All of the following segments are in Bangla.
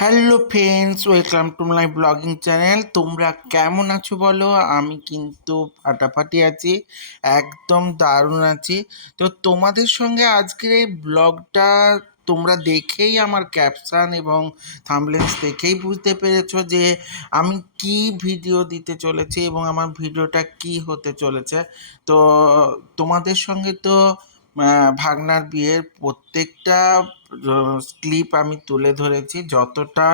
Hello friends welcome to my blogging channel তোমরা কেমন আছো বলো? আমি কিন্তু ফাটাফাটি আছি, একদম দারুণ আছি। তো তোমাদের সঙ্গে আজকের এই ব্লগটা তোমরা দেখেই আমার ক্যাপশন এবং থামলেন্স দেখেই বুঝতে পেরেছ যে আমি কি ভিডিও দিতে চলেছি এবং আমার ভিডিওটা কি হতে চলেছে। তো তোমাদের সঙ্গে তো ভাগনার বিয়ের প্রত্যেকটা ক্লিপ আমি তুলে ধরেছি। যতটা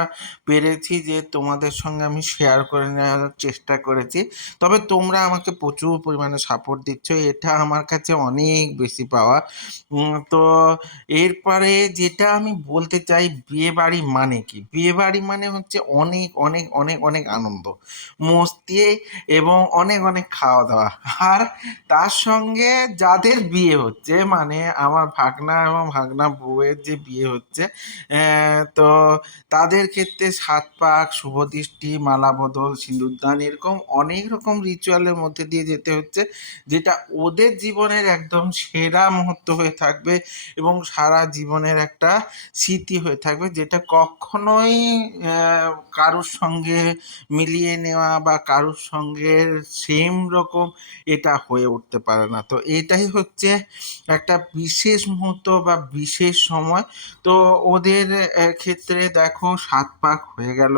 পেরেছি যে তোমাদের সঙ্গে আমি শেয়ার করে নেওয়ার চেষ্টা করেছি। তবে তোমরা আমাকে প্রচুর পরিমাণে সাপোর্ট দিচ্ছ। এটা আমার কাছে অনেক বেশি পাওয়া। তো এরপরে যেটা আমি বলতে চাই, বিয়ে বাড়ি মানে কি? বিয়ে বাড়ি মানে হচ্ছে অনেক অনেক অনেক অনেক আনন্দ, মস্তি এবং অনেক অনেক খাওয়া দাওয়া আর তার সঙ্গে যাদের বিয়ে হচ্ছে মানে আমার ভাগনা এবং ভাগনা বউয়ের যে বিয়ে হচ্ছে। তো তাদের ক্ষেত্রে সাত পাক শুভদৃষ্টি মালা বদল সিঁদুরদান এরকম অনেক রকম রিচুয়ালের মধ্যে দিয়ে যেতে হচ্ছে, যেটা ওদের জীবনের একদম সেরা মুহূর্ত হয়ে থাকবে এবং সারা জীবনের একটা স্মৃতি হয়ে থাকবে, যেটা কখনোই কারোর সঙ্গে মিলিয়ে নেওয়া বা কারোর সঙ্গে সেম রকম এটা হয়ে উঠতে পারে না। তো এটাই হচ্ছে একটা বিশেষ মুহূর্ত বা বিশেষ সময় তো ওদের ক্ষেত্রে দেখো সাত পাক হয়ে গেল।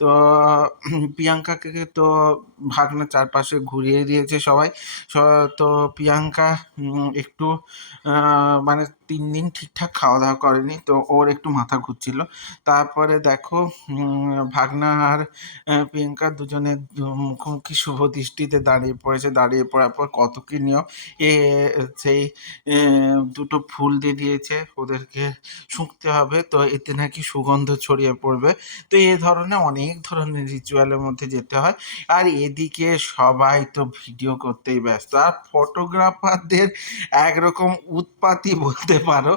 তো প্রিয়াঙ্কাকে তো ভাগনা চারপাশে ঘুরিয়ে দিয়েছে সবাই। তো প্রিয়াঙ্কা একটু মানে তিন দিন ঠিকঠাক খাওয়া দাওয়া করেনি, তো ওর একটু মাথা ঘুরছিল। তারপরে দেখো ভাগনা আর প্রিয়াঙ্কা দুজনে মুখোমুখি শুভ দৃষ্টিতে দাঁড়িয়ে পড়েছে। দাঁড়িয়ে পড়ার পর কত কি নিয়ম, এ, সেই দুটো ফুল দিয়ে দিয়েছে, ওদেরকে শুঁকতে হবে, তো এতে নাকি সুগন্ধ ছড়িয়ে পড়বে। তো এ ধরনের অনেক ধরনের রিচুয়ালের মধ্যে যেতে হয়। আর এদিকে সবাই তো ভিডিও করতেই ব্যস্ত। আর ফটোগ্রাফারদের একরকম উৎপাতই বলতে পারো।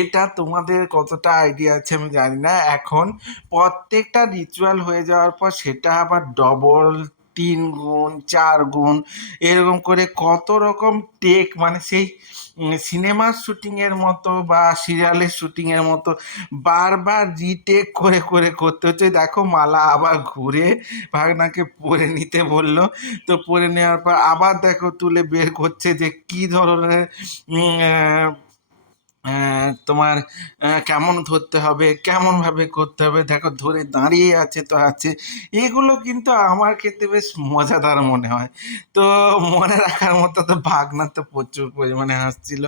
এটা তোমাদের কতটা আইডিয়া আছে আমি জানি না। এখন প্রত্যেকটা রিচুয়াল হয়ে যাওয়ার পর সেটা আবার ডবল তিন গুণ, চার গুণ, এরকম করে কত রকম টেক মানে সেই সিনেমার শুটিংয়ের মতো বা সিরিয়ালের শুটিংয়ের মতো বারবার রিটেক করে করে করতে হচ্ছে। দেখো মালা আবার ঘুরে ভাগনাকে পরে নিতে বলল। তো পরে নেওয়ার পর আবার দেখো তুলে বের করছে যে কি ধরনের তোমার কেমন ধরতে হবে, কেমনভাবে করতে হবে? দেখো, ধরে দাঁড়িয়ে আছে তো আছে। এগুলো কিন্তু আমার ক্ষেত্রে বেশ মজাদার মনে হয়। তো মনে রাখার মতো তো ভাগনা তো প্রচুর পরিমাণে হাসছিল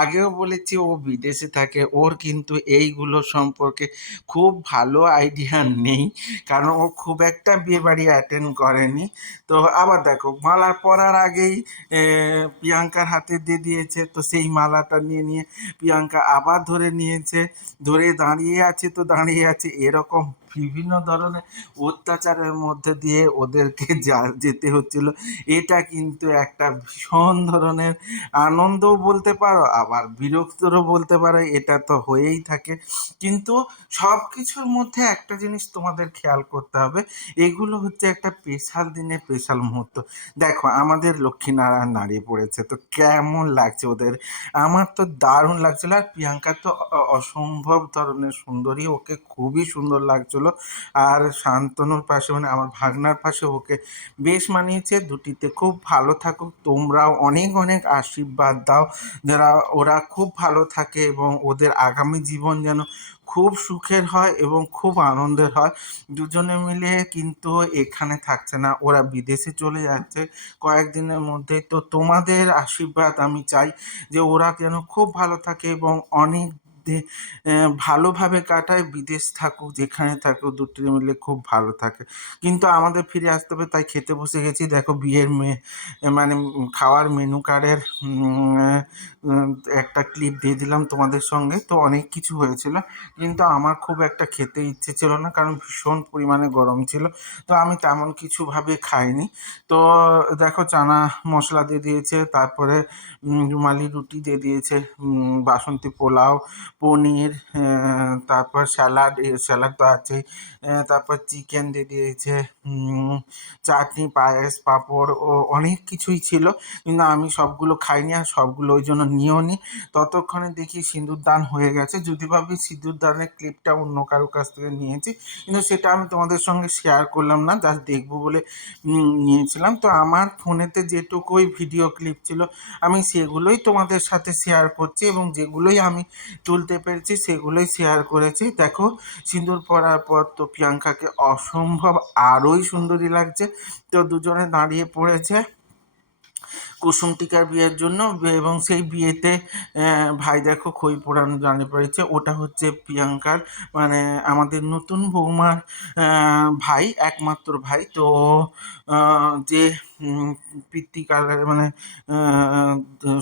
আগেও বলেছি, ও বিদেশে থাকে, ওর কিন্তু এইগুলো সম্পর্কে খুব ভালো আইডিয়া নেই। কারণ ও খুব একটা বিয়ে বাড়ি অ্যাটেন্ড করেনি। তো আবার দেখো, মালা পরার আগেই প্রিয়াঙ্কার হাতে দিয়ে দিয়েছে। তো সেই মালাটা নিয়ে নিয়ে আবার ধরে নিয়েছে ধরে দাঁড়িয়ে আছে তো দাঁড়িয়ে আছে এরকম বিভিন্ন ধরনের অত্যাচারের মধ্যে দিয়ে ওদেরকে যা যেতে হচ্ছিল। এটা কিন্তু একটা ভীষণ ধরনের আনন্দও বলতে পারো, আবার বিরক্তরও বলতে পারো, এটা তো হয়েই থাকে। কিন্তু সব কিছুর মধ্যে একটা জিনিস তোমাদের খেয়াল করতে হবে, এগুলো হচ্ছে একটা স্পেশাল দিনে স্পেশাল মুহূর্ত। দেখো, আমাদের লক্ষ্মীনারায়ণ দাঁড়িয়ে পড়েছে, তো কেমন লাগছে ওদের? আমার তো দারুণ লাগছিল, আর প্রিয়াঙ্কা তো অসম্ভব ধরনের সুন্দরী, ওকে খুবই সুন্দর লাগছিল আর শান্তনুর পাশে মানে আমার ভাগনার পাশে ওকে বেশ মানিয়েছে। দুটিতে খুব ভালো থাকুক। তোমরাও অনেক অনেক আশীর্বাদ দাও। যারা, ওরা খুব ভালো থাকে এবং ওদের আগামী জীবন যেন খুব সুখের হয় এবং খুব আনন্দের হয়। দুজনে মিলে কিন্তু এখানে থাকছে না। ওরা বিদেশে চলে যাচ্ছে। কয়েকদিনের মধ্যেই তো তোমাদের আশীর্বাদ আমি চাই যে ওরা যেন খুব ভালো থাকে এবং অনেক আহ, ভালোভাবে কাটায় বিদেশ থাকুক যেখানে থাকুক দুটি মিলে খুব ভালো থাকে। কিন্তু আমাদের ফিরে আসতে হবে তাই খেতে বসে গেছি। দেখো বিয়ের মে মানে খাওয়ার মেনু কার্ডের একটা ক্লিপ দিয়ে দিলাম তোমাদের সঙ্গে। তো অনেক কিছু হয়েছিল কিন্তু আমার খুব একটা খেতে ইচ্ছে ছিল না কারণ ভীষণ পরিমাণে গরম ছিল। তো আমি তেমন কিছুভাবে খাইনি। তো দেখো চানা মশলা দিয়ে দিয়েছে তারপরে রুমালি রুটি দিয়ে দিয়েছে বাসন্তী পোলাও পনির তারপর স্যালাড স্যালাড তো আছেই তারপর চিকেন দিয়ে দিয়েছে চাটনি, পায়েস, পাঁপড়, ও অনেক কিছুই ছিল, কিন্তু আমি সবগুলো খাইনি আর সবগুলো ওই জন্য নিয়েও নি। ততক্ষণে দেখি সিঁদুর দান হয়ে গেছে, যদি ভাবি সিঁদুর দানের ক্লিপটা অন্য কারও কাছ থেকে নিয়েছি, কিন্তু সেটা আমি তোমাদের সঙ্গে শেয়ার করলাম না জাস্ট দেখব বলে নিয়েছিলাম। তো আমার ফোনেতে যেটুকুই ভিডিও ক্লিপ ছিল, আমি সেগুলোই তোমাদের সাথে শেয়ার করছি এবং যেগুলোই আমি তুলতে পেরেছি, সেগুলোই শেয়ার করেছি। দেখো, সিঁদুর পরার পর তো প্রিয়াঙ্কাকে অসম্ভব আরোই সুন্দরী লাগছে। তো দুজনে দাঁড়িয়ে পড়েছে কুসুম টিকার বিয়ের জন্য এবং সেই বিয়েতে ভাই দেখো খই পোড়ানো জানে পড়েছে ওটা হচ্ছে প্রিয়াঙ্কার মানে আমাদের নতুন বৌমার ভাই, একমাত্র ভাই। তো যে পিত্তি কালার মানে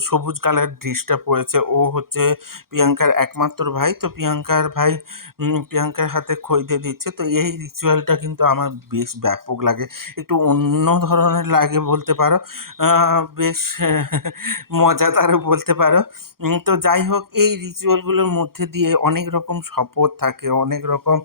সবুজ কালার ড্রেসটা পরেছে ও হচ্ছে প্রিয়াঙ্কার একমাত্র ভাই। তো প্রিয়াঙ্কার ভাই প্রিয়াঙ্কার হাতে খই দিয়ে দিচ্ছে। তো এই রিচুয়ালটা কিন্তু আমার বেশ ব্যাপক লাগে। একটু অন্য ধরনের লাগে বলতে পারো। বেশ, মজাদারও বলতে পারো। তো যাই হোক, এই রিচুয়ালগুলোর মধ্যে দিয়ে অনেক রকম শপথ থাকে, অনেক রকম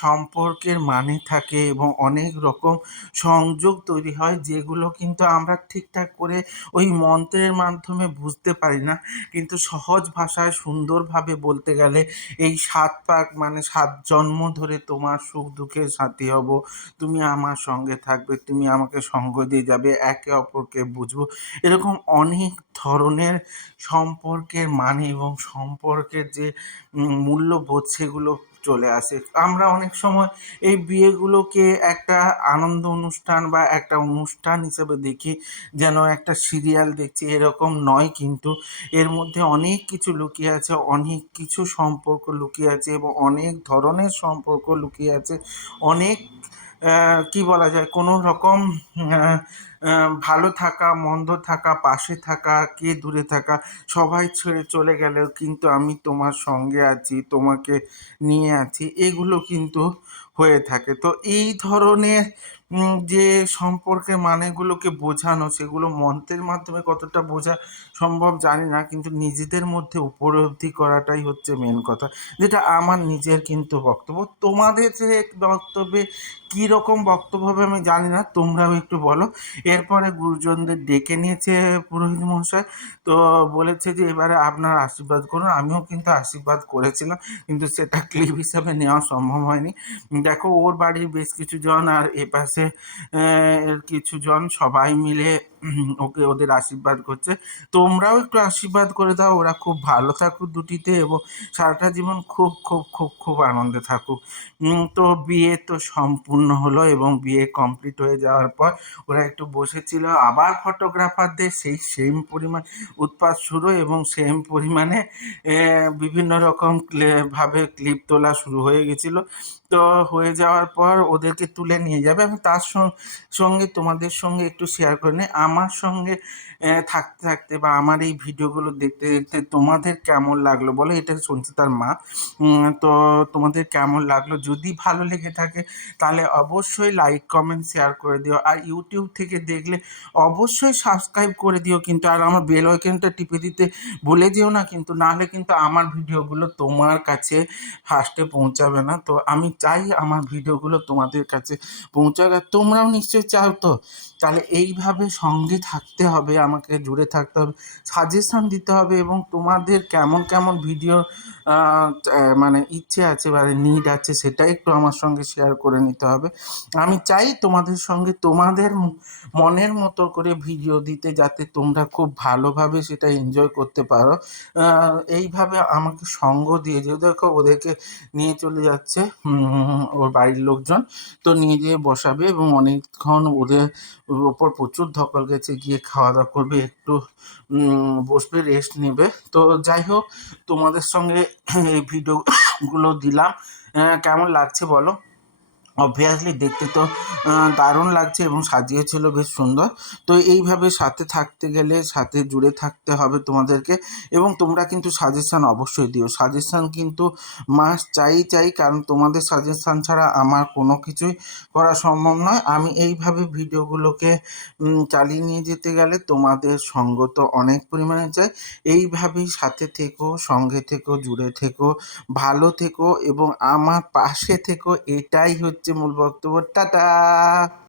সম্পর্কের মানে থাকে এবং অনেক রকম সংযোগ তৈরি হয়। যেগুলো কিন্তু আমরা ঠিকঠাক করে ওই মন্ত্রের মাধ্যমে বুঝতে পারি না। কিন্তু সহজ ভাষায় সুন্দরভাবে বলতে গেলে এই সাত পাক মানে সাত জন্ম ধরে তোমার সুখ দুঃখের সাথী হব। তুমি আমার সঙ্গে থাকবে, তুমি আমাকে সঙ্গ দিয়ে যাবে, একে অপরকে বুঝব। এরকম অনেক ধরনের সম্পর্কের মানে এবং সম্পর্কের যে মূল্যবোধ সেগুলো চলে আসে। আমরা অনেক সময় এই বিয়েগুলোকে একটা আনন্দ অনুষ্ঠান বা একটা অনুষ্ঠান হিসেবে দেখি, যেন একটা সিরিয়াল দেখছি, এরকম নয় কিন্তু এর মধ্যে অনেক কিছু লুকিয়ে আছে, অনেক কিছু সম্পর্ক লুকিয়ে আছে এবং অনেক ধরনের সম্পর্ক লুকিয়ে আছে। অনেক কি বলা যায়, কোনো রকম ভালো থাকা, মন্দ থাকা, পাশে থাকা, কে দূরে থাকা, সবাই ছেড়ে চলে গেলেও কিন্তু আমি তোমার সঙ্গে আছি, তোমাকে নিয়ে আছি, এগুলো কিন্তু হয়ে থাকে। তো এই ধরনের যে সম্পর্কের মানেগুলোকে বোঝানো, সেগুলো মন্ত্রের মাধ্যমে কতটা বোঝা সম্ভব জানি না, কিন্তু নিজেদের মধ্যে উপলব্ধি করাটাই হচ্ছে মেন কথা। যেটা আমার নিজের কিন্তু বক্তব্য। তোমাদের যে বক্তব্যে কী রকম বক্তব্য হবে আমি জানি না, তোমরাও একটু বলো। এরপরে গুরুজনদের ডেকে নিয়েছে পুরোহিত মহাশয়, তো বলেছে যে এবারে আপনার আশীর্বাদ করুন। আমিও কিন্তু আশীর্বাদ করেছিলাম, কিন্তু সেটা ক্লিপ হিসাবে নেওয়া সম্ভব হয়নি। দেখো, ওর বাড়ির বেশ কিছু জন আর এ পাশে কিছু জন সবাই মিলে ওকে ওদের আশীর্বাদ করছে। তোমরাও একটু আশীর্বাদ করে দাও, ওরা খুব ভালো থাকুক দুটিতে এবং সারাটা জীবন খুব খুব খুব খুব আনন্দে থাকুক। তো বিয়ে তো সম্পূর্ণ হলো এবং বিয়ে কমপ্লিট হয়ে যাওয়ার পর ওরা একটু বসেছিল। আবার ফটোগ্রাফারদের সেই সেম পরিমাণ উৎপাত শুরু এবং সেম পরিমাণে বিভিন্ন রকম ভাবে ক্লিপ তোলা শুরু হয়ে গেছিল। তো হয়ে যাওয়ার পর ওদেরকে তুলে নিয়ে যাবে আমি তার সঙ্গে তোমাদের সঙ্গে একটু শেয়ার করে নিই আমার সঙ্গে থাকতে থাকতে বা আমার এই ভিডিওগুলো দেখতে দেখতে তোমাদের কেমন লাগল? বলো, এটা শুনছি তার মা। তো তোমাদের কেমন লাগল? যদি ভালো লেগে থাকে, তাহলে অবশ্যই লাইক কমেন্ট শেয়ার করে দিও। আর ইউটিউব থেকে দেখলে অবশ্যই সাবস্ক্রাইব করে দিও কিন্তু, আর আমার বেল আইকনটা টিপে দিতে ভুলে যেও না কিন্তু, নাহলে কিন্তু আমার ভিডিওগুলো তোমার কাছে ফার্স্টে পৌঁছাবে না। তো আমি চাই আমার ভিডিওগুলো তোমাদের কাছে পৌঁছাক, আর তোমরাও নিশ্চয়ই চাও তো। তাহলে এইভাবে সঙ্গে থাকতে হবে, আমাকে জুড়ে থাকতে হবে সাজেশন দিতে হবে এবং তোমাদের কেমন কেমন ভিডিও মানে ইচ্ছে আছে বা নিড আছে সেটা একটু আমার সঙ্গে শেয়ার করে নিতে হবে। আমি চাই তোমাদের সঙ্গে তোমাদের মনের মতো করে ভিডিও দিতে যাতে তোমরা খুব ভালোভাবে সেটা এনজয় করতে পারো। এইভাবে আমাকে সঙ্গ দিয়ে যে দেখো ওদেরকে নিয়ে চলে যাচ্ছে ওর বাড়ির লোকজন, তো নিয়ে যেয়ে বসাবে এবং অনেকক্ষণ ওদের ওপর প্রচুর ধকল গেছে, গিয়ে খাওয়া দাওয়া করবে, একটু বসবে রেস্ট নেবে। তো যাই হোক, তোমাদের সঙ্গে এই ভিডিওগুলো দিলাম। কেমন লাগছে বলো? অবভিয়াসলি দেখতে তো দারুণ লাগছে এবং সাজিয়েছিল বেশ সুন্দর। তো এইভাবে সাথে থাকতে গেলে, সাথে জুড়ে থাকতে হবে তোমাদেরকে এবং তোমরা কিন্তু সাজেশান অবশ্যই দিও। সাজেশান কিন্তু মাস চাই চাই, কারণ তোমাদের সাজেশান ছাড়া আমার কোনো কিছুই করা সম্ভব নয়। আমি এইভাবে ভিডিওগুলোকে চালিয়ে নিয়ে যেতে গেলে তোমাদের সঙ্গ তো অনেক পরিমাণে চাই। এইভাবেই সাথে থেকো, সঙ্গে থেকো, জুড়ে থেকো, ভালো থেকো এবং আমার পাশে থেকো, এটাই হচ্ছে মূল বক্তব্য। টাটা!